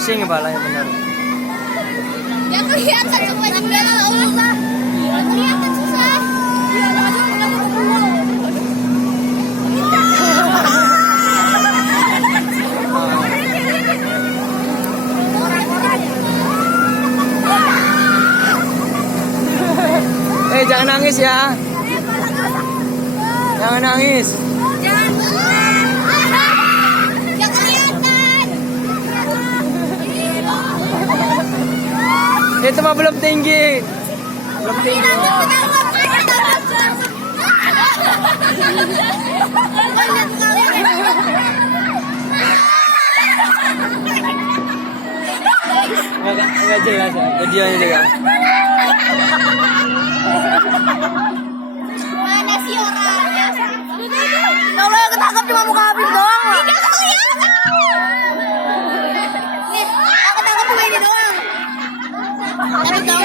Pusing kepalanya bener. Yang kelihatan semuanya susah. Yang kelihatan susah. Jangan nangis ya. Jangan nangis. Jangan. Yang kelihatan. Itu mah belum tinggi. Belum tinggi. Enggak jelas ya videonya juga. Mana sih orangnya? Kalau yang ketangkap cuma muka habis doang. Tidak kelihatan. Nih, yang ketangkap cuma ini doang. Tapi